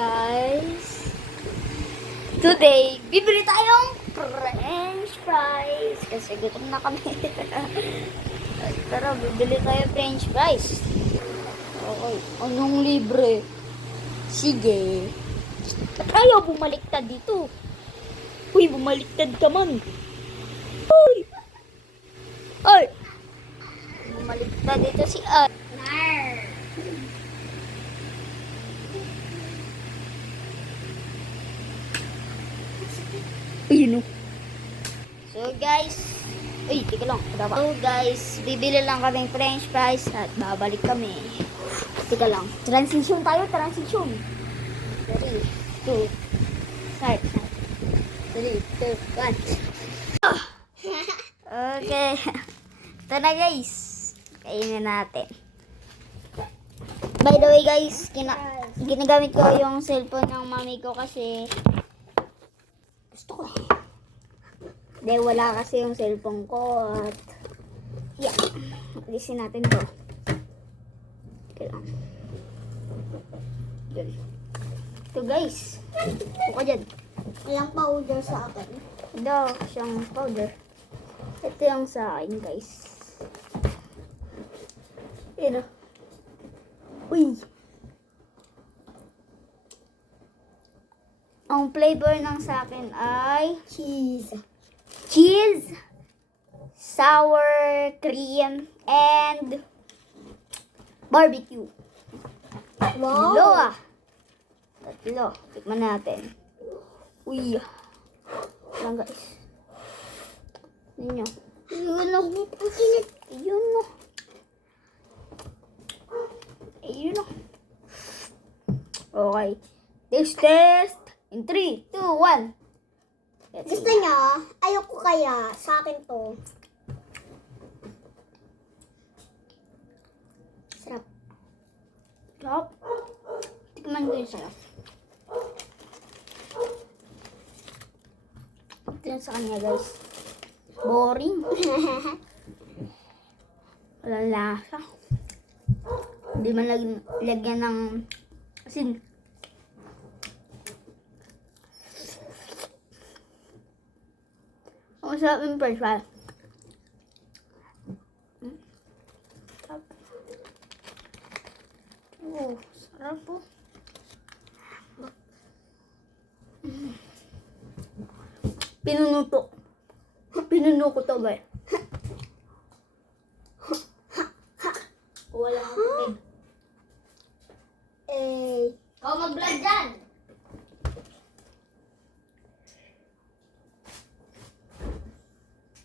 guys. Today, bibili tayong French fries. Kasi gutom na kami. Tara, bibili tayo French fries. Okay, anong libre? Sige. Ba't ayaw bumaliktad dito? Uy, bumaliktad ka man. Uy! Ay! Bumaliktad dito si Ay. Ayun o. So guys, uy, tika lang. So guys, bibili lang kaming French fries at babalik kami. Tika lang. Transition tayo, transition. 3, 2, start. 3, 2, 1. Okay. Ito na guys. Kainin natin. By the way guys, ginagamit ko yung cellphone ng mami ko kasi gusto ko. Dahil wala kasi yung cellphone ko at yeah. Alisin natin to. Okay lang. Ito guys. Buka dyan. Walang powder sa akin. Ito siyang powder. Ito yung sa akin guys. Yun o. Uy. Ang flavor ng sa akin ay cheese, sour cream, and barbecue. Wow! Tatlo ah. Tatlo. Tikman natin. Uy. Lang guys. Yun nyo. Yun o. Yun o. Ayun o. Okay. Test. In 3, 2, 1. Gusto niya? Ayoko kaya. Sa akin to. Sarap. Sarap. Tikman ko yung sarap. Ito yung sa kanya guys. Boring. Walang lasa. Hindi man lagyan ng asin. Ang sarap yung french fry. Sarap. Oh, sarap po. Pinunuto. Pinuno ko to guys. Wala akong tubig. Ikaw mag-vlog dyan.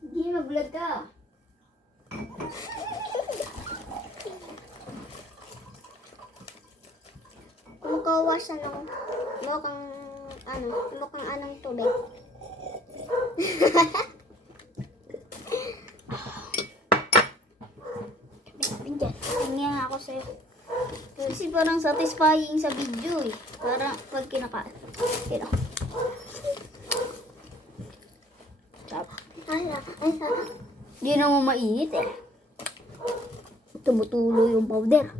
Hindi mag-vlog ka. Kumakawasan ng mukhang anong tubig. Tingnan ako sa'yo. Kasi parang satisfying sa video eh. Parang pag kinakain. Kaya. Hindi naman mainit eh. Tumutulo yung powder.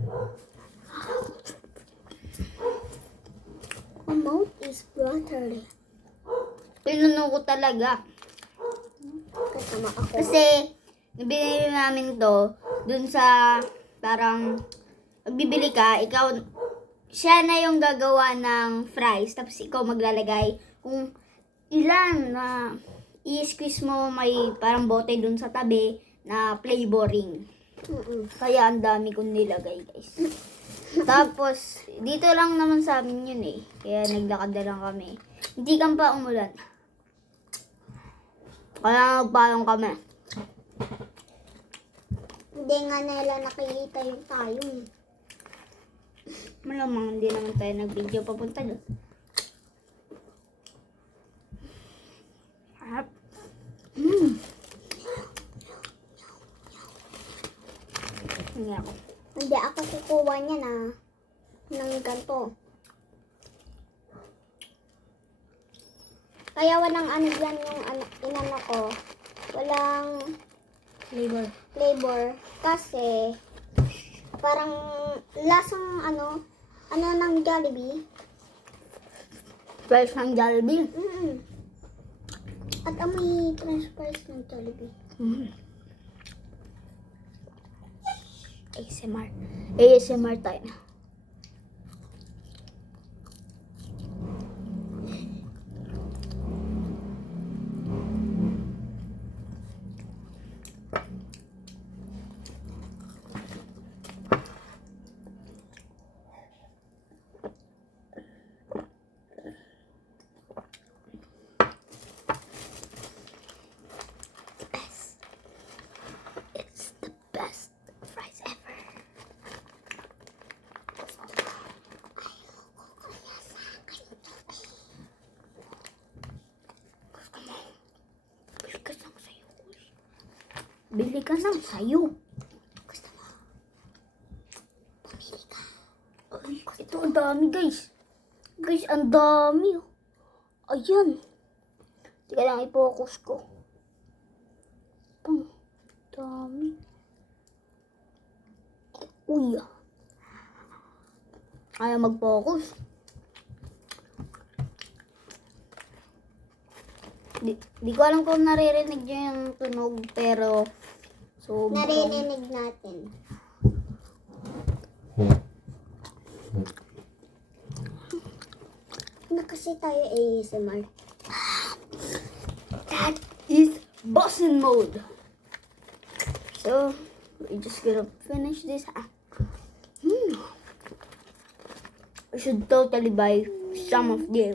My mouth is watery. Pinuno ko talaga. Kasama ako. Kasi, nabili namin to dun sa parang magbibili ka, ikaw, siya na yung gagawa ng fries, tapos ikaw maglalagay kung ilan na i-squeeze mo, may parang bote dun sa tabi na flavoring. Kaya ang dami kong nilagay guys. Tapos, dito lang naman sa amin yun eh. Kaya naglakad na lang kami. Hindi kang pa umulan. Kaya nagpalong kami. Hindi nga nila nakikita yung tayo. Malamang hindi naman tayo nag-video papunta doon. Harap. Hindi ako. Hindi ako kukuha niya ng ganito. Kaya walang ano dyan yung inano ko. Walang flavor. Kasi parang lasang ano ng Jollibee. Fries ng Jollibee. At amoy french fries ng Jollibee. ASMR. ASMR tayo na. It's the best fries ever. Bili ka ng sayo. Gusto mo? Pumili ka. Ay, ito ang dami guys. Guys, ang dami. Oh. Ayan. Tika lang i-focus ko. Pang dami. Uy. Ayaw mag-focus. Di ko alam kung naririnig nyo yung tunog, pero Narinig natin. Na kasi tayo ASMR. That is bussin' mode. So, we're just gonna finish this. We should totally buy some of these.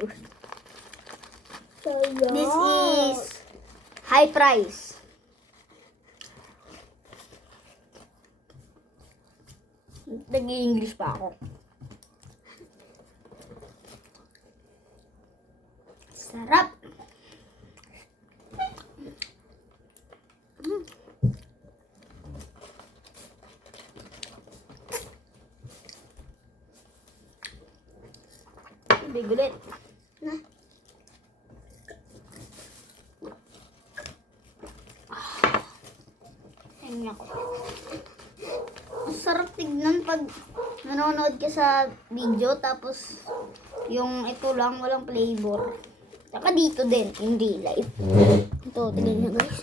This is high price. Nag-i-English pa ako. Sarap. Bigulit. Na? Tingnan ko. Ang sarap tignan pag nanonood ka sa video tapos yung ito lang walang flavor. Saka dito din, in real life. Ito, tignan nyo guys.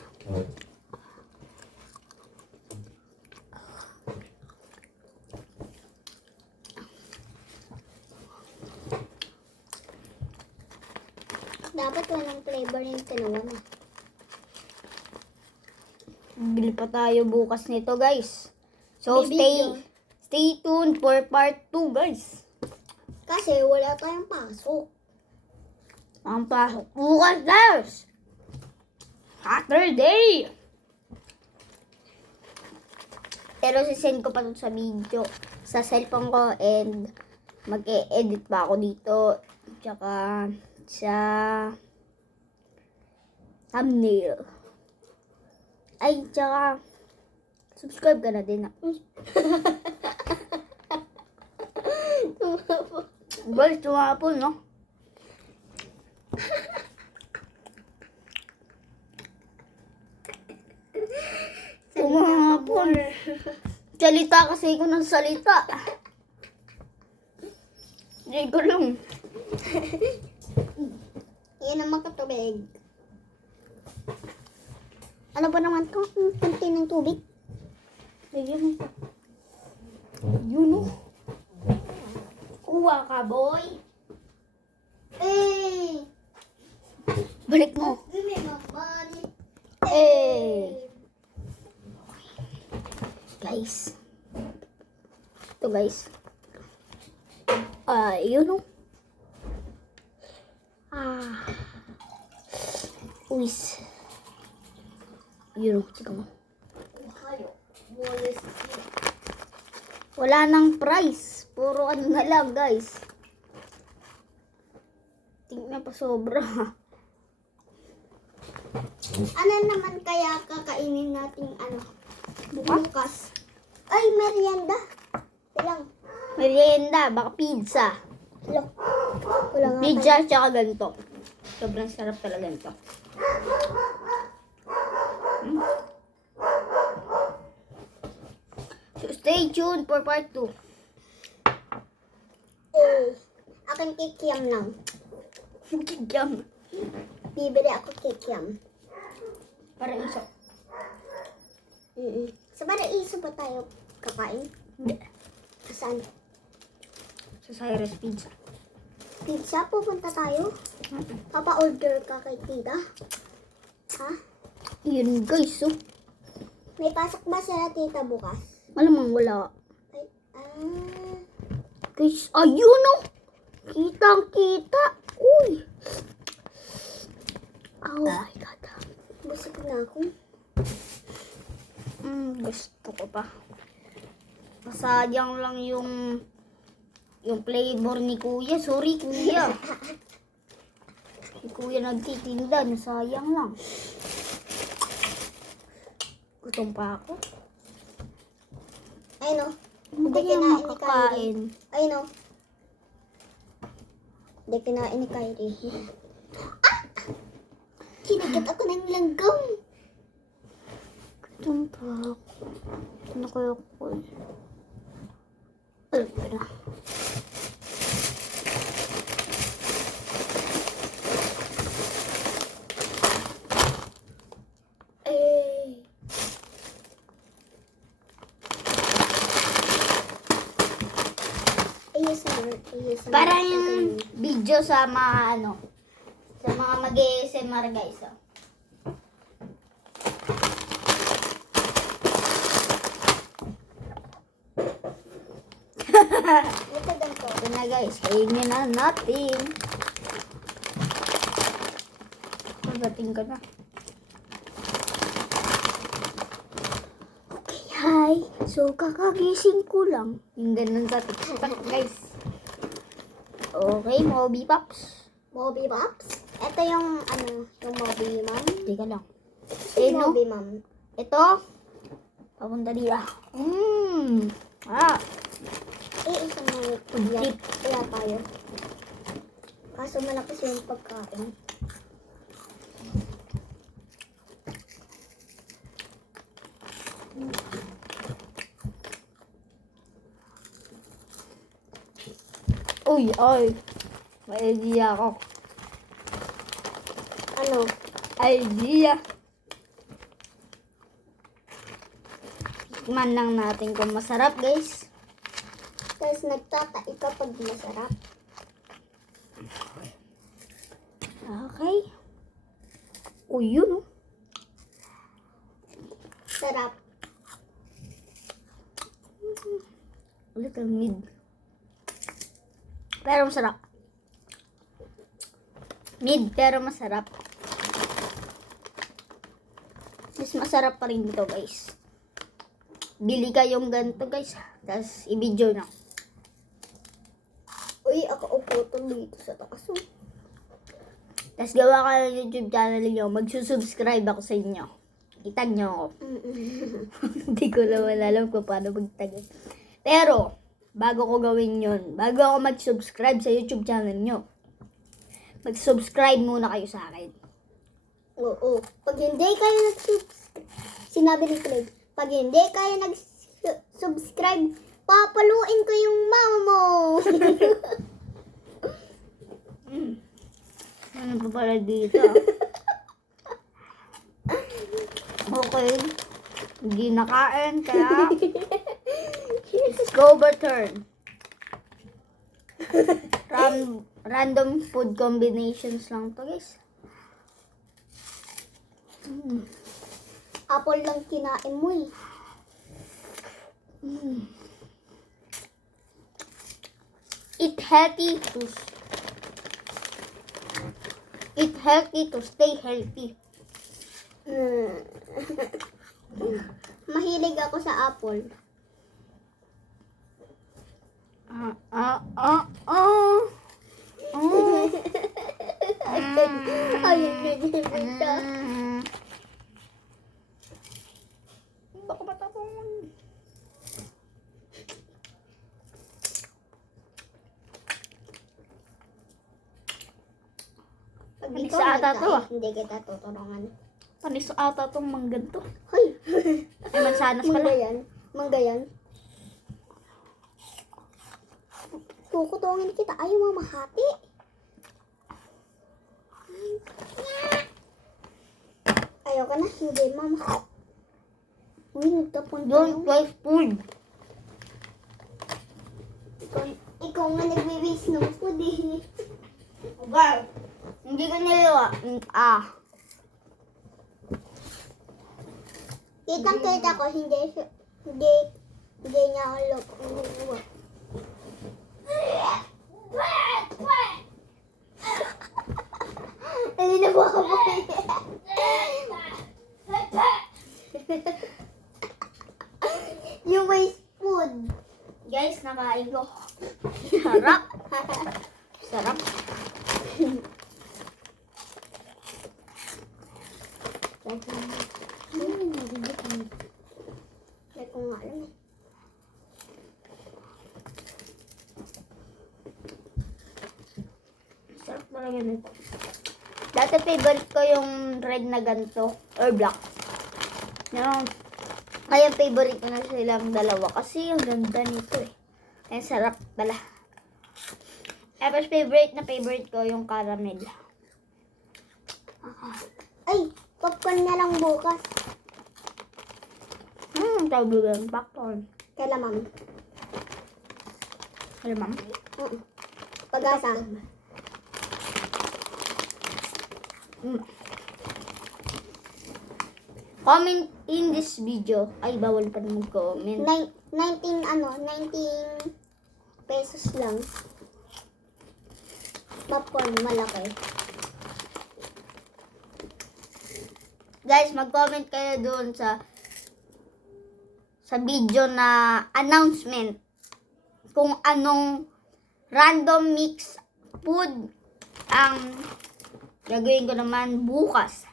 Dapat walang flavor yung tinuwan. Bili pa tayo bukas nito guys. So Bibigyan. stay tuned for part 2 guys. Kasi wala tayong pasok. Ang pasok bukas guys. Saturday. Pero sisend ko pa dun sa video sa cellphone ko and mag-e-edit pa ako dito. Tsaka sa thumbnail. Ay, tsaka subscribe ka na din. Guys, tumapon, no? Tumapon. Salita kasi ko ng salita. Hindi ko lang. Yan ang makatubig. Ano ba naman to? Kunti ng tubig? Ayun ito. Yun o. Kuha ka, boy. Eh! Balik mo. Give me my money. Eh. Guys. Ito guys. Yun o. Uwis. Yun o. Sige mo. Wala nang price. Puro ano na lang, guys. Tingnan pa sobra. Ano naman kaya kakainin natin bukas? Ay, merienda. Ilang? Merienda, baka pizza. Hello. Wala nga. Pizza tsaka ganito. Sobrang sarap talaga nito. So stay tuned for part 2. Eh, aking kikiyam lang. Kikiam. Bibili ako kikiam. Para iso. Sa paraiso ba tayo kakain? Hindi. Saan? Sa Cyrus Pizza. Pizza? Pupunta tayo? Papa-order ka kay tita? Ha? Yun guys, oh. May pasok ba sila tita bukas? Malamang wala. Ay, Guys, ayun oh. Kitang-kita. Uy. Oh my God. busog na ako. Gusto ko pa. Masayang lang yung flavor ni Kuya. Sorry, Kuya. Si Kuya nagtitinda. Nasayang lang. Gutom pa ako. Ay no. Hindi Hindi niya kinain ni Kyrie. makakain. Ay no. Hindi kinain ni Kyrie. Ah! Kinagat ako ng langgam. Gutom pa ako. Ano kaya ko? Ay, na. Eh. ASMR. Parang yung video sa mga sa mga mag-ASMR guys. Oh. Ito ganito. Ito na guys, kainin na natin. Pagdating ka na. Okay, hi. So, kakagising ko lang. Yung ganun sa TikTok guys. Okay, Moby Pops. Moby Pops? Ito yung yung Moby Mom. Teka lang. Si no? Moby Mom. Ito. Papunta dito. Ah. Isang mga Tip. Kaya tayo. Kaso malakas yung pagkain. Uy, ay. May idea ako. Ano? Idea. Tikman lang natin kung masarap, guys. Tapos nagtatai ka pag masarap. Okay. Uy, yun, oh. Sarap. Little mid. Pero masarap. Mid, pero masarap. Mas masarap pa rin ito, guys. Bili kayong ganito, guys. Tapos, i-video na. Uy, ako upo dito sa taas. Tapos, gawa ka ng YouTube channel nyo. Magsusubscribe ako sa inyo. Itag nyo ako. Hindi ko naman alam kung paano magtag. Pero, bago ko gawin yun, bago ako mag-subscribe sa YouTube channel nyo, mag-subscribe muna kayo sa akin. Oo. Pag hindi kayo nag-subscribe, sinabi ni Craig, pag hindi kayo nag-subscribe, papaluin ko yung mama mo. Ano pa pala dito? Okay. Hindi nakain, kaya it's go over turn. Random food combinations lang to, guys. Apple lang kinain mo eh. Eat healthy to stay healthy. Mahilig ako sa apple. Ayun na dito. Baka matapon. Pag Panis ikaw ata to, nagkain, hindi kita tutulungan. Panis ata tong manggan to. Hoy! Ay, mansanas Mangga pala. yan. Mangga yan. Tutulungan kita. Ayaw mo mahati. Ayoko na. Hindi, mama. Uy, nagtapon Don't waste food. Ikaw nga nagbe-waste ng food eh. Okay. Hindi ko niliwa. Kitang-kita ko, hindi niya ako loko. Hindi na ba ako yung waste food. Guys, nakain ko. Sarap. Sarap. Like ko nga alam eh. Sarap talaga nito. Dati favorite ko yung red na ganito. Or black. Yung, kaya favorite ko na silang dalawa. Kasi yung ganda nito eh. Ang sarap pala. Tapos favorite ko yung caramel. Ay, popcorn na lang bukas. Tawag yung popcorn. Kailan, ma'am? Alam mo? Pag-asa. Comment in this video. Ay, bawal pa na mag-comment. 19 pesos lang. Popcorn, malaki. Guys, mag-comment kayo doon sa video na announcement kung anong random mix food ang gagawin ko naman bukas.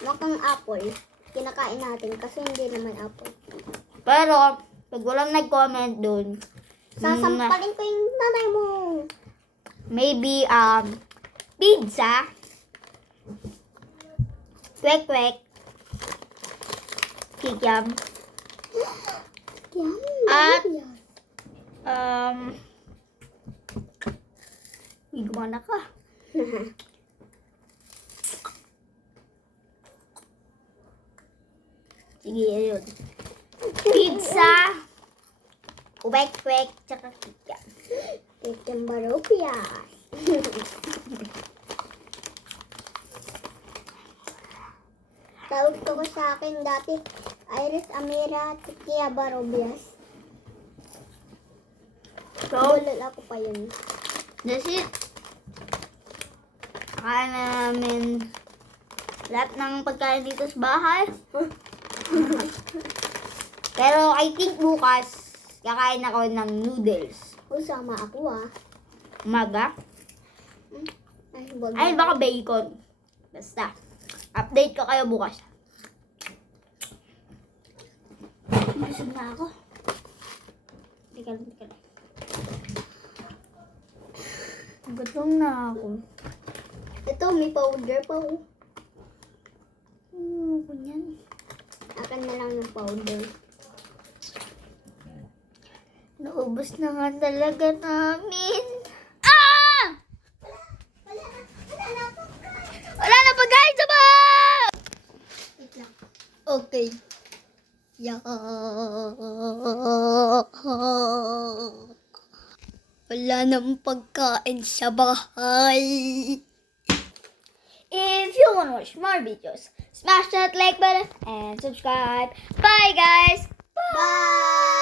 Mukhang apple. Kinakain natin kasi hindi naman apple. Pero, pag walang nag-comment doon, Sasampalin ko yung nanay mo. maybe, pizza, kwek-kwek, kikiam, Yan. At- yan. Uy, gumana ka. Sige, ayun. Pizza, kwek-kwek, tsaka kikiam. Chicken baropias. Tawag ko sa akin dati, Iris Amira Tikia Barobias. So, Bulol ako pa yun. that's it. Kakain na namin lahat ng pagkain dito sa bahay. Pero I think bukas, kakain ako ng noodles. Usama ako ah. Umaga. Ay, wag. Ay, baka bacon. Basta. Update ko kayo bukas. Busog na ako. Teka lang. Gutom na ako. Ito, may powder pa oh. Ganyan. Akan na lang yung powder. Naubos na nga talaga namin. Wala na pagkain sa bahay! Wait lang. Okay. Wala nang pagkain sa bahay. If you want to watch more videos, smash that like button and subscribe. Bye guys! Bye!